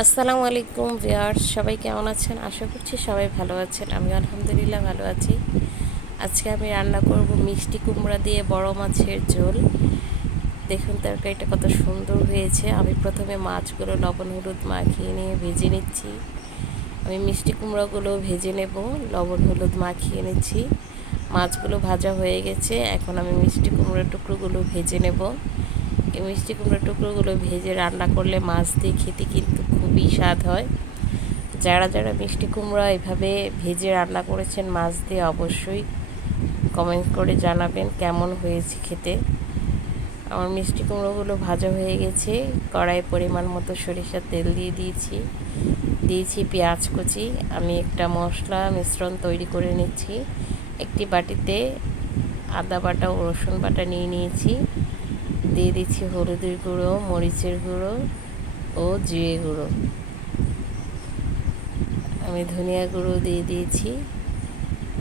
আসসালামু আলাইকুম ভিউয়ার্স, সবাই কেমন আছেন? আশা করছি সবাই ভালো আছেন। আমি আলহামদুলিল্লাহ ভালো আছি। আজকে আমি রান্না করব মিষ্টি কুমড়া দিয়ে বড় মাছের ঝোল। দেখুন তরকারিটা কত সুন্দর হয়েছে। আমি প্রথমে মাছগুলো লবণ হলুদ মাখিয়ে নিয়ে ভেজে নিচ্ছি। আমি মিষ্টি কুমড়াগুলো ভেজে নেব, লবণ হলুদ মাখিয়ে নিচ্ছি। মাছগুলো ভাজা হয়ে গেছে, এখন আমি মিষ্টি কুমড়ার টুকরোগুলো ভেজে নেব। এই মিষ্টি কুমড়ার টুকরোগুলো ভেজে রান্না করলে মাছ দিয়ে খেতে কিন্তু খুবই স্বাদ হয়। যারা যারা মিষ্টি কুমড়া এভাবে ভেজে রান্না করেছেন মাছ দিয়ে, অবশ্যই কমেন্ট করে জানাবেন কেমন হয়েছে খেতে। আমার মিষ্টি কুমড়োগুলো ভাজা হয়ে গেছে। কড়াইয়ে পরিমাণ মতো সরিষার তেল দিয়েছি পেঁয়াজ কুচি। আমি একটা মশলা মিশ্রণ তৈরি করে নিচ্ছি। একটি বাটিতে আদা বাটা ও রসুন বাটা নিয়ে নিয়েছি। দিয়ে দিচ্ছি হলুদের গুঁড়ো, মরিচের গুঁড়ো ও জিরে গুঁড়ো। আমি ধনিয়া গুঁড়ো দিয়ে দিয়েছি।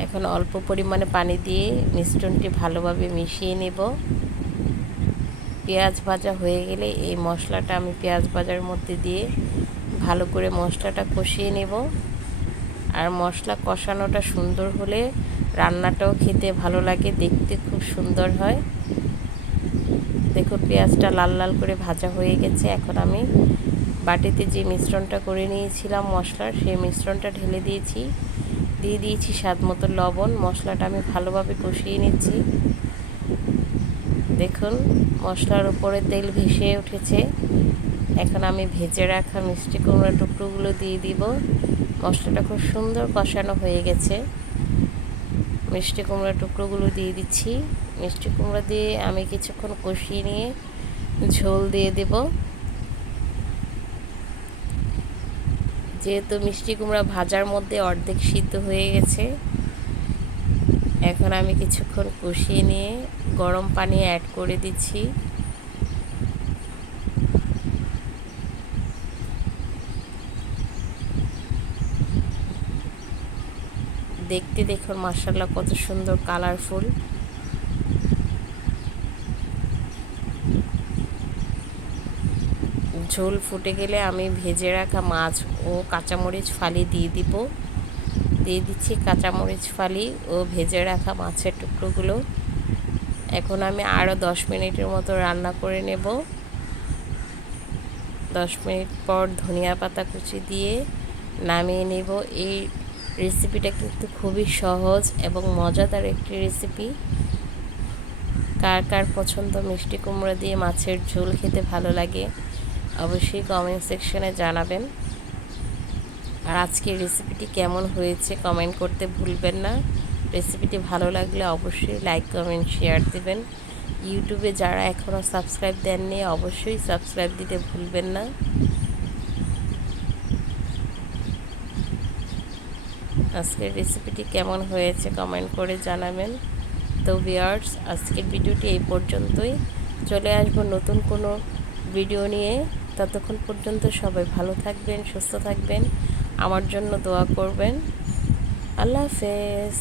এখন অল্প পরিমাণে পানি দিয়ে মিশ্রণটি ভালোভাবে মিশিয়ে নেব। পেঁয়াজ ভাজা হয়ে গেলে এই মশলাটা আমি পেঁয়াজ ভাজার মধ্যে দিয়ে ভালো করে মশলাটা কষিয়ে নেব। আর মশলা কষানোটা সুন্দর হলে রান্নাটাও খেতে ভালো লাগে, দেখতে খুব সুন্দর হয়। দেখুন পেঁয়াজটা লাল লাল করে ভাজা হয়ে গেছে। এখন আমি বাটিতে যে মিশ্রণটা করে নিয়েছিলাম মশলার, সেই মিশ্রণটা ঢেলে দিয়ে দিয়েছি স্বাদ মতো লবণ। মশলাটা আমি ভালোভাবে কষিয়ে নিচ্ছি। দেখুন মশলার উপরে তেল ভেসে উঠেছে। এখন আমি ভেজে রাখা মিষ্টি কুমড়ার টুকরোগুলো দিয়ে দিব। মশলাটা খুব সুন্দর কষানো হয়ে গেছে। মিষ্টি কুমড়ার টুকরোগুলো দিয়ে দিচ্ছি। মিষ্টি কুমড়া দিয়ে আমি কিছুক্ষণ কষিয়ে নিয়ে ঝোল দিয়ে দেব। যেহেতু মিষ্টি কুমড়া ভাজার মধ্যে অর্ধেক সিদ্ধ হয়ে গেছে, এখন আমি কিছুক্ষণ কষিয়ে নিয়ে গরম পানি অ্যাড করে দিচ্ছি। দেখতে দেখুন মাশাআল্লাহ কত সুন্দর কালারফুল। ঝোল ফুটে গেলে আমি ভেজে রাখা মাছ ও কাঁচামরিচ ফালি দিয়ে দিচ্ছি কাঁচামরিচ ফালি ও ভেজে রাখা মাছের টুকরোগুলো। এখন আমি আরও 10 মিনিটের মতো রান্না করে নেব। 10 মিনিট পর ধনিয়া পাতা কুচি দিয়ে নামিয়ে নেব। এই রেসিপিটা কিন্তু খুবই সহজ এবং মজাদার একটি রেসিপি। কার কার পছন্দ মিষ্টি কুমড়া দিয়ে মাছের ঝোল খেতে ভালো লাগে, অবশ্যই কমেন্ট সেকশনে জানাবেন। আর আজকের রেসিপিটি কেমন হয়েছে কমেন্ট করতে ভুলবেন না। রেসিপিটি ভালো লাগলে অবশ্যই লাইক কমেন্ট শেয়ার দেবেন। ইউটিউবে যারা এখনও সাবস্ক্রাইব দেননি অবশ্যই সাবস্ক্রাইব দিতে ভুলবেন না। আজকের রেসিপিটি কেমন হয়েছে কমেন্ট করে জানাবেন। তো ভিউয়ার্স, আজকের ভিডিওটি এই পর্যন্তই। চলে আসব নতুন কোনো ভিডিও নিয়ে। ততক্ষণ পর্যন্ত সবাই ভালো থাকবেন, সুস্থ থাকবেন, আমার জন্য দোয়া করবেন। আল্লাহ হাফেজ।